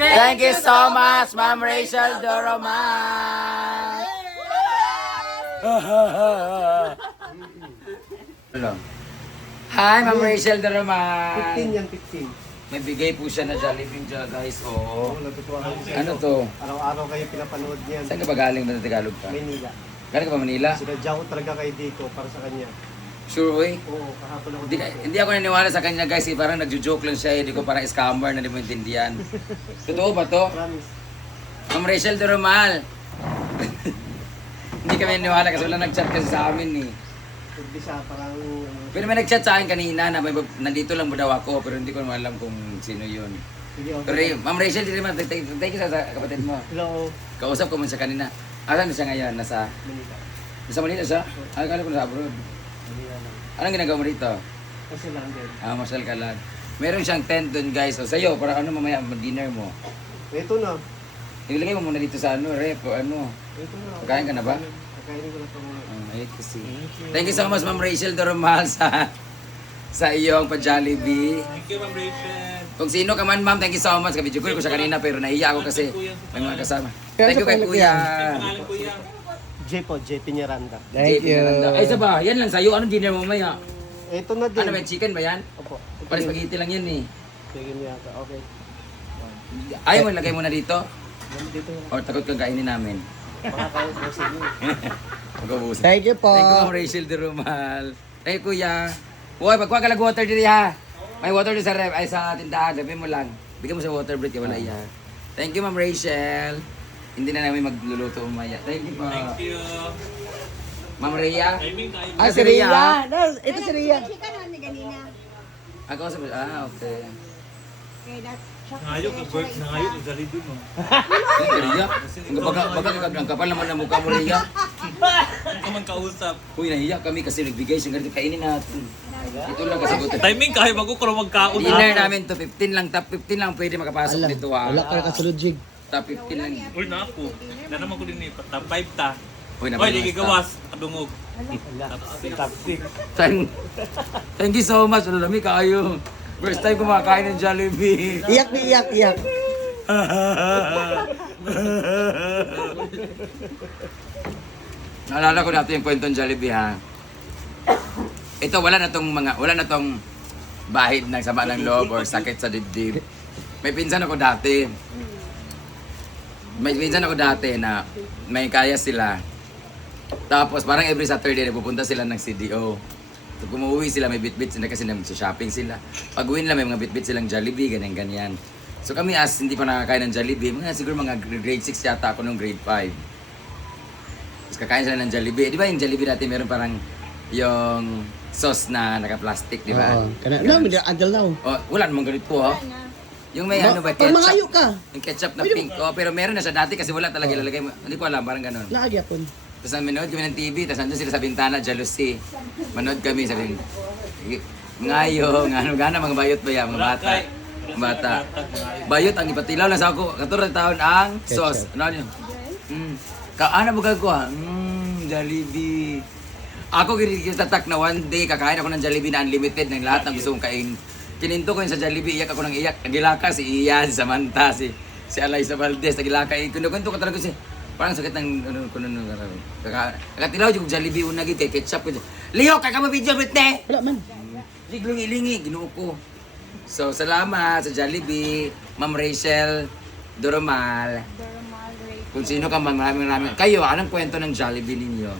Thank you so much, Ma'am Rachel Doroman. Hi, Ma'am Rachel Doroman. 15 yan, 15. May bigay po siya na Jollibee dyan, guys. Oo. Natutuwa kami sa Ano inyo. to? Araw-araw kayo pinapanood niyan. Saan ka ba galing ba sa Tagalog ka? Maynila. Galing ka ba Manila? Sinadya ko talaga kayo dito para sa kanya. Sure, oy. Oo, kahapon ako Hindi ako naniwala sa kanya, guys. Eh, parang nagjo-joke lang siya. Hindi ko parang scammer na hindi mo intindihan. Totoo ba to? Promise. Ma'am Rachel Doromal. Hindi kami naniwala kasi wala nag-chat kasi sa amin eh. Hindi siya parang... Pero may nag-chat sa akin kanina na nandito lang mo daw ako pero hindi ko naman alam kung sino yun. Sige, okay. Pero Ma'am Rachel, hindi naman. Thank you sa kapatid mo. Hello, Kausap ko man siya kanina. Asan na siya ngayon? Nasa Manila. Manila siya? Akala ko nasa abroad. Manila lang. Anong ginagawa mo dito? Kasi lang din. Marshall ka lang. Meron siyang tent doon, guys. O sa'yo, para ano mamaya dinner mo. Ito na. Ilagay mo muna dito sa rep o ano. Ito na. Kakain ka na ba? Kakainin ko na ito muna. Ay, kasi. Thank you so much, Ma'am Rachel Doromal sa iyong pa-Jollibee. Thank you, Ma'am Rachel. Kung sino ka man, ma'am, thank you so much. Kabidyo ko siya kanina pero nahiya ako kasi may mga kasama. Thank you kay Kuya. Pangalan ko yan. J po, J Piñaranda. JP Miranda. Ay, isa ba? Yan lang sa'yo. Anong dinner mo mamaya? Ito na din. Ano, may chicken ba yan? Opo. Pala spaghetti lang yan eh. Sige niya ka. Okay. Ayaw mo, lagay mo na dito? Dito na. Or takot kang kainin namin? Makakaubusin niyo. Mag-ubusin. Thank you po. Thank you, Ma'am Rachel Doromal. Thank you, Kuya. Uy, pagkuha ka lang water dito ha. May water dito sa ref, ay sa tindahan. Sabi mo lang. Bigyan mo sa water break, wala iya. Thank you, Ma'am Rachel. Hindi na namin magluluto umaya. Thank you po. Thank you. Ma'am Rhea. Timing tayo. Ah, si Rhea. Ito si Rian. Chika na ni ganina. Ako sa okay. Okay, that's Nangayok, nag-work, nangayok, yung Jollibee mo. Thank you, Rhea. Ang kapal naman ng mukha mo, Rhea. Hindi ka man kausap. Uy, nahiya kami kasi nagbigay siya ganito. Kainin natin. Ito lang kasagutan. Timing kayo, magkukuro magkaon. Dinner namin to, 15 lang. Top 15 lang pwede makapasok dito ha. Wala ka kasulod, Jig. Top 15 lang. Uy, na ako. Na naman ko din eh. Top 5 ta. Uy, Uy, di gigawas. Kadungog. Top 6. Thank you so much. Ano lami kayo. First time kumakain ng Jollibee. Iyak ni iyak, iyak. Naalala ko dati yung kwentong Jollibee ha. Ito wala na tong bahid ng sama ng loob or sakit sa dibdib. May pinsan ako dati. Na may kaya sila. Tapos parang every Saturday pupunta sila ng CDO. So kung umuwi sila may bitbit sila kasi shopping sila. Pag uwi nila may mga bitbit silang Jollibee, ganyan-ganyan. So kami as hindi pa nakakain ng Jollibee, siguro mga grade 6 yata ako nung grade 5. Tapos kakain sila ng Jollibee. Di ba yung Jollibee natin meron parang yung sauce na naka-plastic, di ba? Oo. No, hindi adal now. Oh, wala namang ganito ha. Yung may ano ba, Pag mangayo ketchup. ka, Yung ketchup na pink. Oh, pero meron na siya dati kasi wala talaga ilalagay mo. Hindi ko alam, parang ganun. naagyapon. Tapos manood kami ng TV, tapos nandun sila sa bintana, jealousy. Manood kami, sabi ngayo, gana mga bayot ba yan, mga bata. Mga bata. Bayot ang ipatilaw lang sa ako, 14 taon ang sauce. Ano yun? Kaana bugag ko ha? Jollibee. Ako tatak na one day, kakain ako ng Jollibee na unlimited ng lahat ng gusto kong kain. Kininto ko yun sa Jollibee, iyak ako ng iyak. Nagilaka si Ian, si Samantha, si Alaysa Valdez, nagilaka. Kinukwento ko talaga parang sakit ng kakatilaw yung Jollibee unagi kay ketchup ko. Leo, kaya ka mo video, Britney! Wala man. Lingi, ginuo ko. So, salamat sa Jollibee, Ma'am Rachel Doromal. Kung sino ka man, maraming. Kayo, anong kwento ng Jollibee ninyo?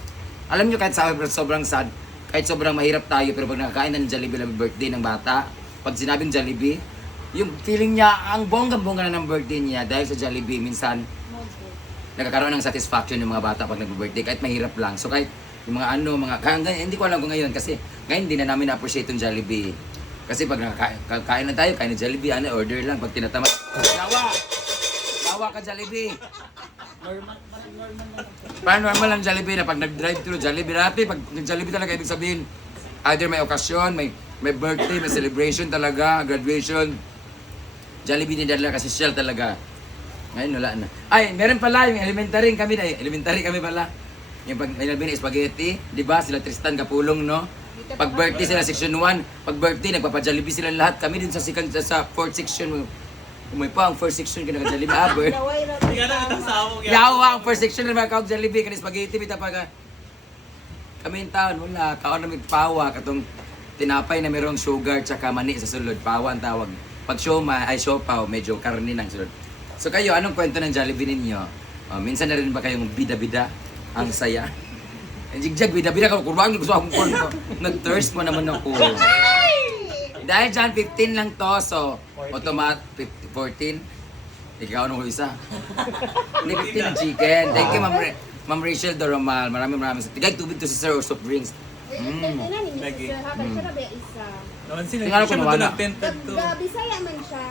Alam nyo, kahit sobrang sad, kahit sobrang mahirap tayo, pero pag nakakain ng Jollibee lang birthday ng bata, pag sinabing Jollibee, yung feeling niya, ang bongga-bongga na ng birthday niya dahil sa Jollibee, minsan, nagkakaroon ng satisfaction yung mga bata pag nag-birthday, kahit mahirap lang. So kahit yung mga hindi ko alam kung ngayon kasi ngayon hindi na namin na-appreciate yung Jollibee. Kasi pag kain na tayo, kain ng Jollibee, order lang pag tinatamad. Lawa ka Jollibee. Parang normal lang Jollibee na pag nag-drive-thru Jollibee. Dati pag nag-Jollibee talaga ibig sabihin, either may okasyon, may birthday, may celebration talaga, graduation. Jollibee din dala kasi shell talaga. Ngayon wala na. Ay, meron pala yung elementary kami pala. Yung pag may spaghetti, di ba? Sila Tristan Kapulong, no? Pag birthday sila section 1, pag birthday nagpapa-Jollibee sila lahat. Kami din sa 4th section. Umay pa, ang first section ka naka-Jollibee aber. Hindi ka na itasawa. Yawa, ang first section na mga Jollibee, kanis spaghetti, bita pa ka. Kami yung taon, wala. Kaon na may pawa, katong tinapay na mayroong sugar tsaka mani sa sulod. Pawa ang tawag. Pag siomay, ay siopaw, medyo karni ng sulod. So kayo, anong kwento ng Jollibee ninyo? Minsan na rin ba kayong bida-bida? Ang saya. Jigjag, bida-bida ka, kurbahan gusto akong kwento. Nag-thirst mo naman ako. Dahil dyan, 15 lang to, so automatic 14. Ikaw ano ko isa? Hindi, 15 ang chicken. Thank you, Ma'am Rachel Doromal. Maraming tigay tubig to si Sir or soft drinks. Lagi. Isa. Naman sila, Tingnan ko siya nawala. nag-tented to. Bisaya man siya.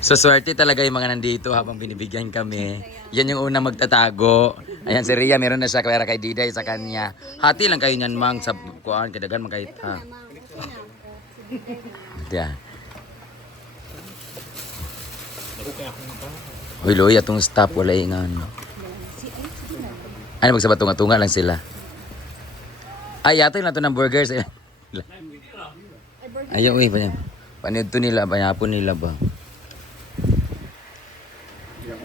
So swerte talaga yung mga nandito habang binibigyan kami. Yan yung unang magtatago. Ayan si Rhea, meron na siya kaya kay Diday sa kanya. Hati lang kayo niyan mang sa kuan kadagan magkait ha. Yeah. Hoy Loy, atong stop wala ingan. Ano magsabatunga-tunga lang sila. Ay, yato lang to ng burgers. Ayaw, uy, panito nila, panyapo nila ba?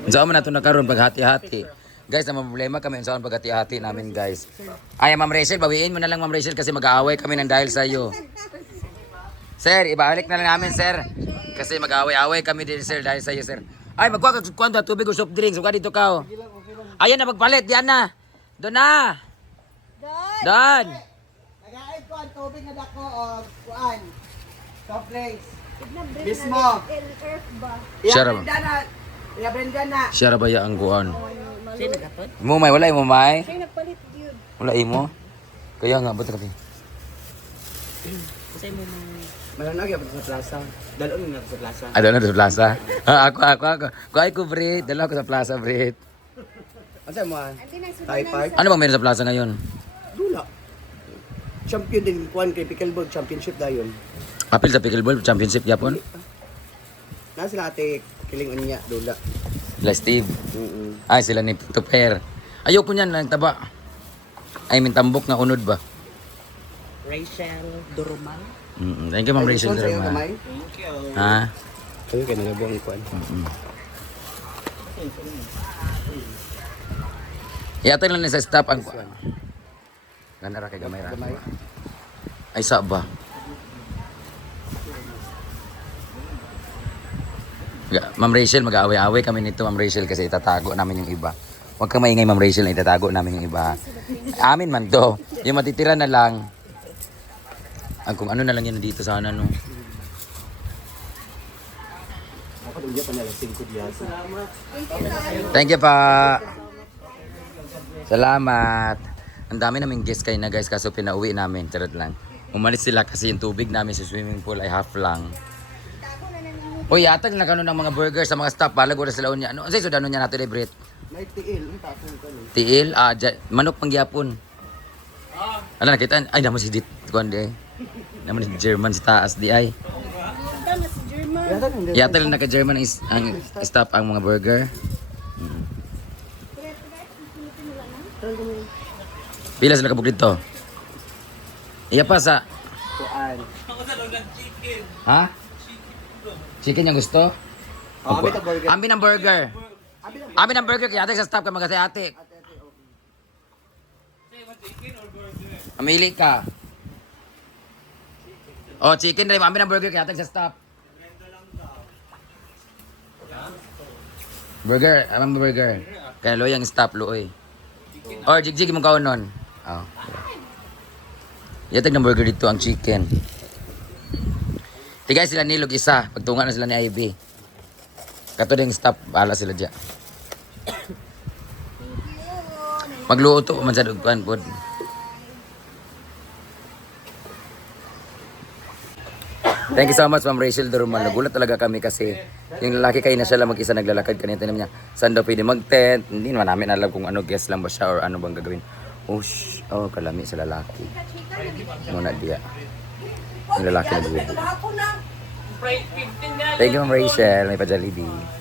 Saan man nato nakaroon paghati-hati. Guys, na problema kami saan paghati-hati namin, guys. Ay, Ma'am Rachel, bawiin mo na lang, Ma'am Rachel, kasi mag-aaway kami ng dahil sa iyo. Sir, ibalik na lang namin, sir. Kasi mag-aaway-aaway kami din, sir, dahil sa iyo, sir. Ay, magkuha ka kwento, tubig o soft drinks. Huwag dito ka, oh. Ayan na, magpalit, yan na. Doon na. Doon. Nag-aid ko ang tubig na dako o kuan. Soft drinks. Mismo. Siya ba? Brenda na. Siya ba ang kuan? Mo may wala mo may. Siya nagpalit yun. Wala mo. Kaya nga buta ka. Malanag yan sa plaza. Dalon na sa plaza. Ano na sa plaza? Ako. Kuhay ko Brit, dala ko sa plaza Brit. Asa mo ah? Andi nang Thai park? Ano bang meron sa plaza ngayon? Dula. Champion din kuan kay Pickleball Championship dayon. Apil sa pickleball championship yapon. Na sila ate kilingon niya dula. La Steve. Ay sila ni Tuper. Ayoko niyan nagtaba. Ay min tambok nga unod ba? Rachel Doromal. Thank you Ma'am Rachel Doromal. Ha? Kayo kay nagabuang kuan. Yata lang sa stop ang Ganda ra kay gamay ra. Ay sa ba? Ma'am Rachel, mag-aaway-aaway kami nito, Ma'am Rachel, kasi itatago namin yung iba. Huwag kang maingay, Ma'am Rachel, na itatago namin yung iba. Amin man to. Yung matitira na lang. Ang kung ano na lang yun dito sana, no? Ako duya pa nila 5 diya. Thank you pa. Salamat. Ang dami naming guest kayo na guys, kaso pinauwi namin. Charot lang. Umalis sila kasi yung tubig namin sa swimming pool ay half lang. Uy, yatag na kanon ng mga burger sa mga staff. Balago na sila unya. Ano say sudano niya nato Brit? May tiil, ang tapon ko ni. Tiil, manok pangyapon. Ano nakita? Ay, naman si Dit. Kuan di ay. Naman si German sa taas di ay. Tama si German. Yatag na naka-German ang staff ang mga burger. Pila sila kabuk dito? Iya pa sa... Kuan. Ako sa lang chicken. Ha? Chicken yung gusto? Oh, abit ang burger. Amin ang burger. Amin ang burger. Kaya ate sa staff ka mag-ate-ate. Amili ka. Oh, chicken rin. Amin ang burger. Kaya ate sa staff. Burger. Amin ang burger. Kaya lo yung staff, Loy. Or jigjig mong kaon nun. Oh. Yatag ng burger dito ang chicken. Tigay sila nilog isa. Pagtunga na sila ni Ivy. Kato din stop. Bahala sila dyan. Magluto man sa dugpan po. Thank you so much, Ma'am Rachel Doromal. Nagulat talaga kami kasi yung lalaki kayo na siya lang mag-isa naglalakad kanina. Tinanong niya, saan daw pwede mag-tent? Hindi naman namin alam kung ano, guest lang ba siya or ano bang gagawin. Oh, kalami sa lalaki. Muna diya. Yung lalaki na buhay. Thank you, Ma'am Rachel. May pa-Jollibee.